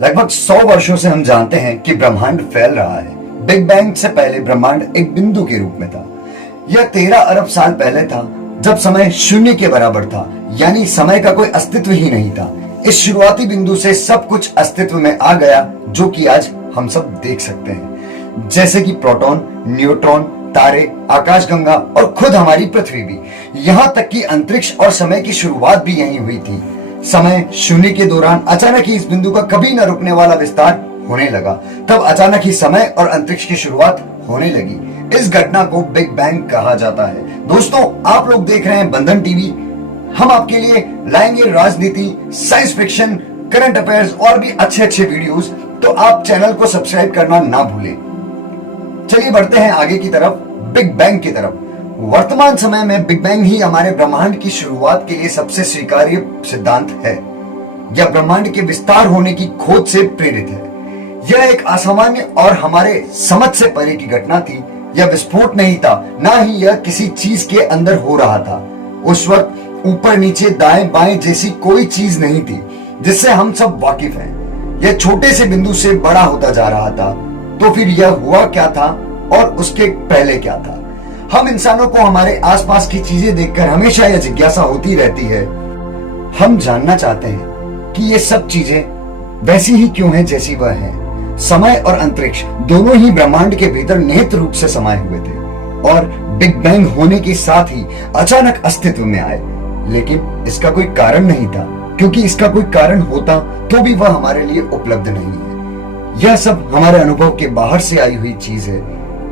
लगभग 100 वर्षों से हम जानते हैं कि ब्रह्मांड फैल रहा है। बिग बैंग से पहले ब्रह्मांड एक बिंदु के रूप में था। यह 13 अरब साल पहले था, जब समय शून्य के बराबर था, यानी समय का कोई अस्तित्व ही नहीं था। इस शुरुआती बिंदु से सब कुछ अस्तित्व में आ गया, जो कि आज हम सब देख सकते हैं, जैसे कि प्रोटॉन, न्यूट्रॉन, तारे, आकाशगंगा और खुद हमारी पृथ्वी भी। यहाँ तक कि अंतरिक्ष और समय की शुरुआत भी यहीं हुई थी। समय शून्य के दौरान अचानक ही इस बिंदु का कभी न रुकने वाला विस्तार होने लगा। तब अचानक ही समय और अंतरिक्ष की शुरुआत होने लगी। इस घटना को बिग बैंग कहा जाता है। दोस्तों, आप लोग देख रहे हैं बंधन टीवी। हम आपके लिए लाएंगे राजनीति, साइंस फिक्शन, करंट अफेयर्स और भी अच्छे वीडियोस, तो आप चैनल को सब्सक्राइब करना ना भूलें। चलिए बढ़ते हैं आगे की तरफ, बिग बैंग की तरफ। वर्तमान समय में बिग बैंग ही हमारे ब्रह्मांड की शुरुआत के लिए सबसे स्वीकार्य सिद्धांत है। यह ब्रह्मांड के विस्तार होने की खोज से प्रेरित है। यह एक असामान्य और हमारे समझ से परे की घटना थी। यह विस्फोट नहीं था, ना ही यह किसी चीज के अंदर हो रहा था। उस वक्त ऊपर नीचे दाएं बाएं जैसी कोई चीज नहीं थी जिससे हम सब वाकिफ हैं। यह छोटे से बिंदु से बड़ा होता जा रहा था। तो फिर यह हुआ क्या था और उसके पहले क्या था? हम इंसानों को हमारे आसपास की चीजें देखकर हमेशा यह जिज्ञासा होती रहती है। हम जानना चाहते हैं कि ये सब चीजें वैसी ही क्यों हैं जैसी वह है। समय और अंतरिक्ष दोनों ही ब्रह्मांड के भीतर निहित रूप से समाये हुए थे और बिग बैंग होने के साथ ही अचानक अस्तित्व में आए। लेकिन इसका कोई कारण नहीं था, क्योंकि इसका कोई कारण होता तो भी वह हमारे लिए उपलब्ध नहीं है। यह सब हमारे अनुभव के बाहर से आई हुई चीज है।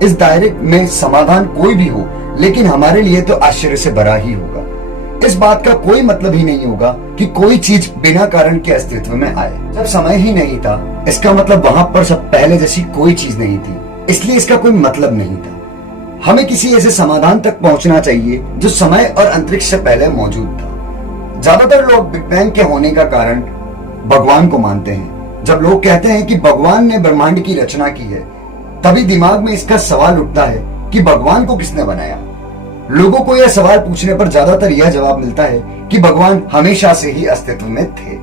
इस दायरे में समाधान कोई भी हो, लेकिन हमारे लिए तो आश्चर्य से भरा ही होगा। इस बात का कोई मतलब ही नहीं होगा कि कोई चीज बिना कारण के अस्तित्व में आए। जब समय ही नहीं था, इसका मतलब वहां पर सब पहले जैसी कोई चीज नहीं थी, इसलिए इसका कोई मतलब नहीं था। हमें किसी ऐसे समाधान तक पहुंचना चाहिए जो समय और अंतरिक्ष से पहले मौजूद था। ज्यादातर लोग बिग बैंग के होने का कारण भगवान को मानते हैं। जब लोग कहते हैं कि भगवान ने ब्रह्मांड की रचना की है, तभी दिमाग में इसका सवाल उठता है कि भगवान को किसने बनाया। लोगों को यह सवाल पूछने पर ज्यादातर यह जवाब मिलता है कि भगवान हमेशा से ही अस्तित्व में थे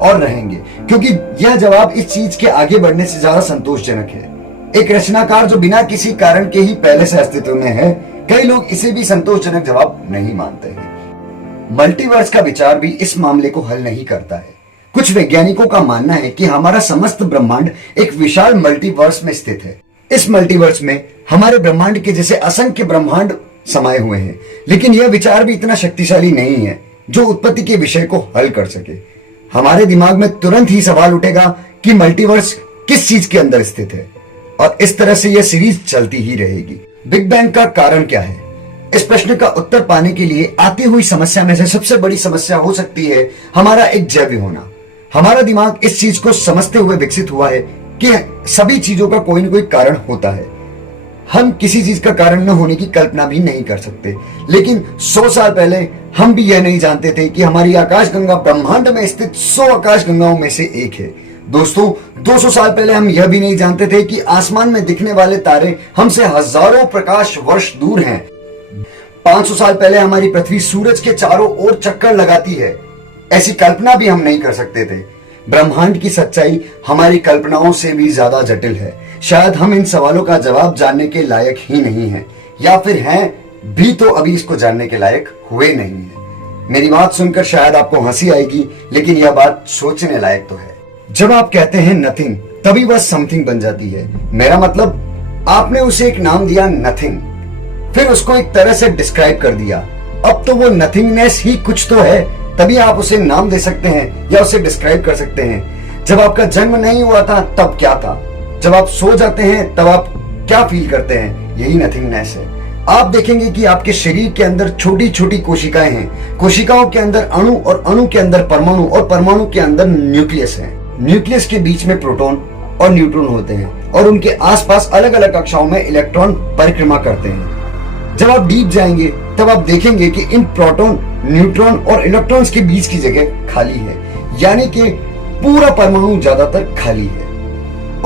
और रहेंगे, क्योंकि यह जवाब इस चीज के आगे बढ़ने से ज्यादा संतोषजनक है। एक रचनाकार जो बिना किसी कारण के ही पहले से अस्तित्व में है, कई लोग इसे भी संतोषजनक जवाब नहीं मानते हैं। मल्टीवर्स का विचार भी इस मामले को हल नहीं करता है। कुछ वैज्ञानिकों का मानना है कि हमारा समस्त ब्रह्मांड एक विशाल मल्टीवर्स में स्थित है। इस मल्टीवर्स में हमारे ब्रह्मांड के जैसे असंख्य ब्रह्मांड समाये हुए हैं, लेकिन यह विचार भी इतना शक्तिशाली नहीं है जो उत्पत्ति के विषय को हल कर सके। हमारे दिमाग में तुरंत ही सवाल उठेगा कि मल्टीवर्स किस चीज के अंदर स्थित है, और इस तरह से यह सीरीज चलती ही रहेगी। बिग बैंग का कारण क्या है? इस प्रश्न का उत्तर पाने के लिए आती हुई समस्या में से सबसे बड़ी समस्या हो सकती है हमारा एक जैव होना। हमारा दिमाग इस चीज को समझते हुए विकसित हुआ है कि सभी चीजों का कोई न कोई कारण होता है। हम किसी चीज का कारण न होने की कल्पना भी नहीं कर सकते। लेकिन 100 साल पहले हम भी यह नहीं जानते थे कि हमारी आकाशगंगा ब्रह्मांड में स्थित 100 आकाशगंगाओं में से एक है। दोस्तों, 200 साल पहले हम यह भी नहीं जानते थे कि आसमान में दिखने वाले तारे हमसे हजारों प्रकाश वर्ष दूर हैं। 500 साल पहले हमारी पृथ्वी सूरज के चारों ओर चक्कर लगाती है। ऐसी कल्पना भी हम नहीं कर सकते थे। ब्रह्मांड की सच्चाई हमारी कल्पनाओं से भी ज्यादा जटिल है। शायद हम इन सवालों का जवाब जानने के लायक ही नहीं हैं, या फिर हैं भी तो अभी इसको जानने के लायक हुए नहीं हैं। मेरी बात सुनकर शायद आपको हंसी आएगी, लेकिन यह बात सोचने लायक तो है। जब आप कहते हैं नथिंग, तभी वह समथिंग बन जाती है। मेरा मतलब, आपने उसे एक नाम दिया नथिंग, फिर उसको एक तरह से डिस्क्राइब कर दिया। अब तो वो नथिंगनेस ही कुछ तो है, तभी आप उसे नाम दे सकते हैं या उसे डिस्क्राइब कर सकते हैं। जब आपका जन्म नहीं हुआ था तब क्या था? जब आप सो जाते हैं तब आप क्या फील करते हैं? यही नथिंगनेस है। आप देखेंगे कि आपके शरीर के अंदर छोटी छोटी कोशिकाएं हैं। कोशिकाओं के अंदर अणु, और अणु के अंदर परमाणु, और परमाणु के अंदर न्यूक्लियस है। न्यूक्लियस के बीच में प्रोटॉन और न्यूट्रॉन होते हैं, और उनके आसपास अलग अलग कक्षाओं में इलेक्ट्रॉन परिक्रमा करते हैं। जब आप डीप जाएंगे तब आप देखेंगे कि इन प्रोटॉन, न्यूट्रॉन और इलेक्ट्रॉन्स के बीच की जगह खाली है, यानी कि पूरा परमाणु ज्यादातर खाली है।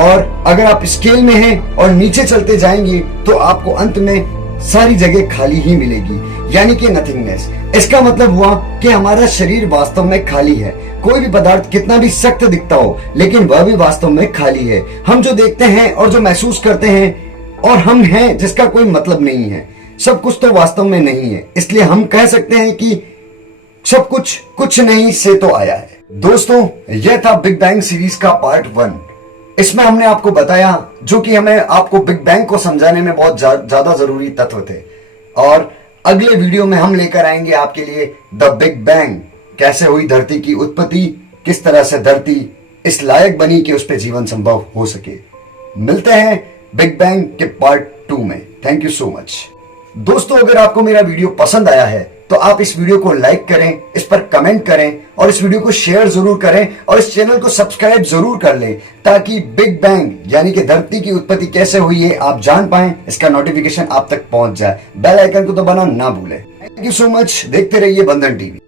और अगर आप स्केल में हैं और नीचे चलते जाएंगे तो आपको अंत में सारी जगह खाली ही मिलेगी, यानी कि नथिंगनेस। इसका मतलब हुआ कि हमारा शरीर वास्तव में खाली है। कोई भी पदार्थ कितना भी सख्त दिखता हो, लेकिन वह भी वास्तव में खाली है। हम जो देखते हैं और जो महसूस करते हैं और हम हैं जिसका कोई मतलब नहीं है, सब कुछ तो वास्तव में नहीं है। इसलिए हम कह सकते हैं कि सब कुछ कुछ नहीं से तो आया है। दोस्तों, यह था बिग बैंग सीरीज का पार्ट 1। इसमें हमने आपको बताया जो कि हमें आपको बिग बैंग को समझाने में बहुत ज्यादा जरूरी तत्व थे। और अगले वीडियो में हम लेकर आएंगे आपके लिए द बिग बैंग, कैसे हुई धरती की उत्पत्ति, किस तरह से धरती इस लायक बनी कि उस पर जीवन संभव हो सके। मिलते हैं बिग बैंग के पार्ट 2 में। Thank you so much. दोस्तों, अगर आपको मेरा वीडियो पसंद आया है तो आप इस वीडियो को लाइक करें, इस पर कमेंट करें और इस वीडियो को शेयर जरूर करें और इस चैनल को सब्सक्राइब जरूर कर लें, ताकि बिग बैंग यानी कि धरती की उत्पत्ति कैसे हुई है आप जान पाएं, इसका नोटिफिकेशन आप तक पहुंच जाए। बेल आइकन को दबाना ना भूलें। Thank you so much. देखते रहिए बंधन टीवी।